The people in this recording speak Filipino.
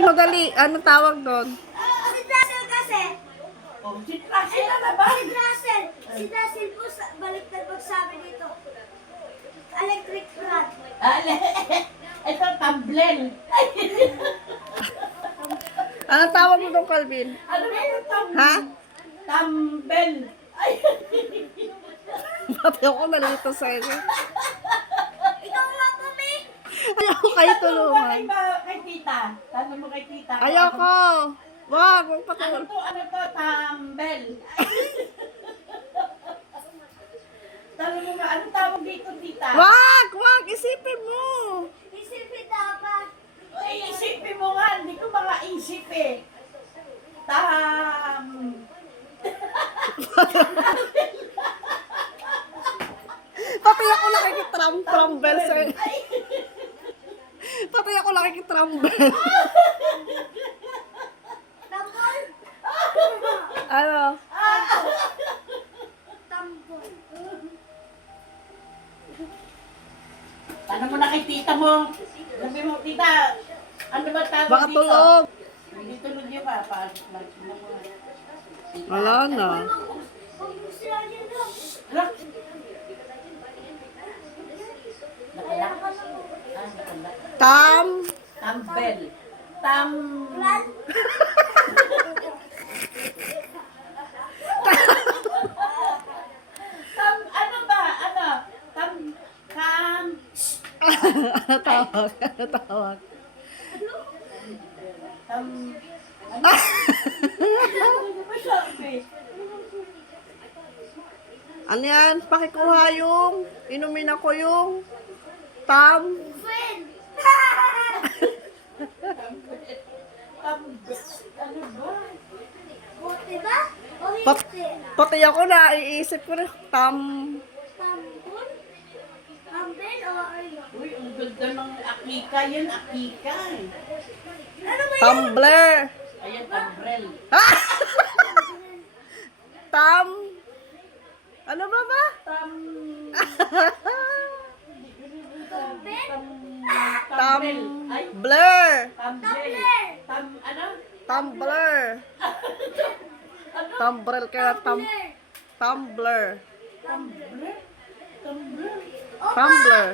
madali. Ano tawag doon? Si Russell kasi. Oh, si Russell na naman. Si Russell. Si Russell po baliktad pagsabi dito. Electric fan. Ito, tumblel. Ano tawag mo doon, Calvin? Ano ba ito, Ha? Tumble. Ay, Pati ako nalito sa inyo. Ikaw nga po, May. Ayoko kayo tulungan. kay tita. Tanong mo kay tita. Ayoko. Wag, wag Ano patulog. to, tumble. Tanong mo nga, ano tawag dito, tita? Wag, wag, isipin mo. Isipin dapat. Ay, isipin mo nga, hindi ko mga isip eh. Pati ako nakikitram-trambel sa Pati ako nakikitramble. Tambol. Ano? Tambol. Tanong mo na kay tita mo. Sabi mo, tita, ano ba tawag Baka dito? tulog. Hindi tulog yun pa. Wala na. Huwag mo sila dyan lang. Look. Nakalak. Nakalak. Tam. Tambel. Lan. Ano ba? Ano? Kam. Ano tawag? Ano tawag? Ano ba sabi? Ano yan? Pakikuha yung inumin ako yung tam. Friend. Ano ba? Buti ba? O Pat, hindi? pati ako na iisip ko na tam. Tambol? Tambel o ano? Uy, ang ganda ng akika. Yan, akika. Ano ba yan? Tumbler. Ayan, tambrel. Tam. Ano ba ba? Tambrel. Ay, Tumbler. tambrel. Ano? Tumbler. Tumbler kaya tumbler. Tumbler? Tumbler? Tumbler.